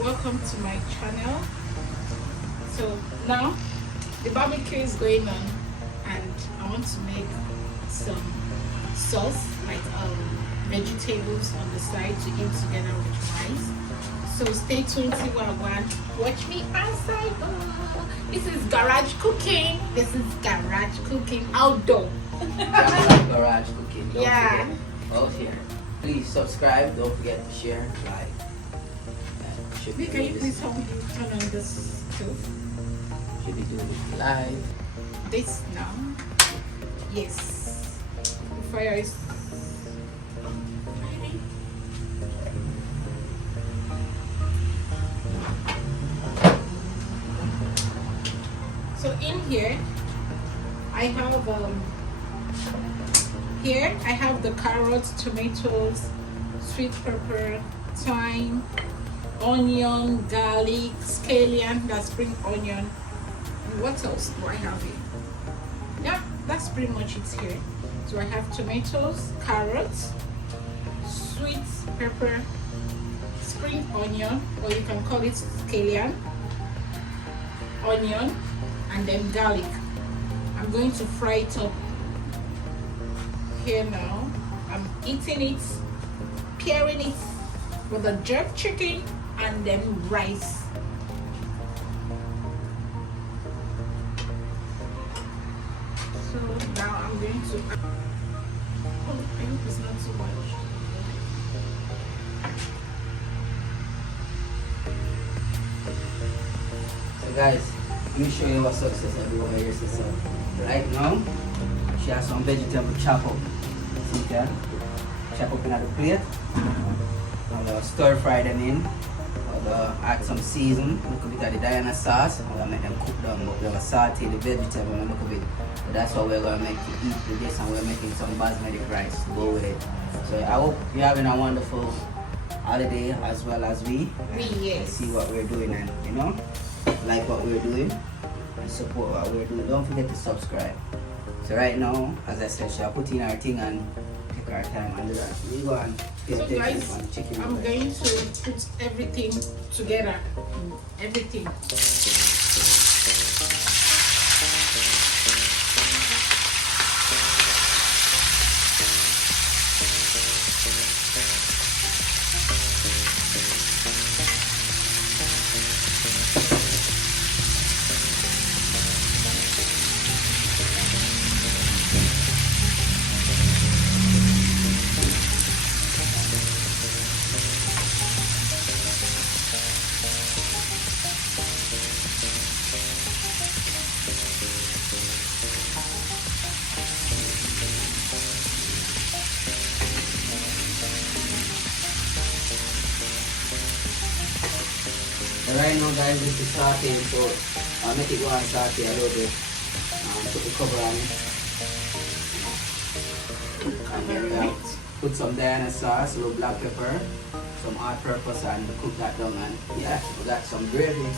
welcome to my channel. So now the barbecue is going on and I want to make some sauce, like vegetables on the side to eat together with rice. So stay tuned, see what I want. Watch me as I go. This is garage cooking. This is garage cooking outdoor. Garage cooking. Don't Yeah. forget. Okay. Please subscribe. Don't forget to share, like. Should be Can you doing please this. help me turn on this stove? Should be doing it live. This now. Yes. The fire is ready. So in here I have the carrots, tomatoes, sweet pepper, thyme, onion, garlic, scallion, that's spring onion. And what else do I have here? Yeah, that's pretty much it here. So I have tomatoes, carrots, sweet pepper, spring onion, or you can call it scallion, onion, and then garlic. I'm going to fry it up here now. I'm eating it, pairing it with a jerk chicken and then rice. So now I'm going to I hope it's not too much. So guys, let me show you what success I do over here, sister. Right now, she has some vegetable chop up. See that? Chop up in the plate. I'll stir fry them in. I'll add some season, a little bit of the Diana sauce. I'm gonna make them cook down, but we're gonna saute the vegetable and a little bit. But that's what we're gonna make to eat with this, and we're making some basmati rice to go with it. So I hope you're having a wonderful holiday as well as we. Yes. See what we're doing and like what we're doing and support what we're doing. Don't forget to subscribe. So right now, as I said, she'll put in our thing and take our time and do that. We go and So guys, chicken. I'm going to put everything together. Everything. So right now guys, this is sauteing, so I'll make it go and saute a little bit. Put the cover on it. And then put some Diana sauce, a little black pepper, some hot purpose, and cook that down. And yeah, we got some gravy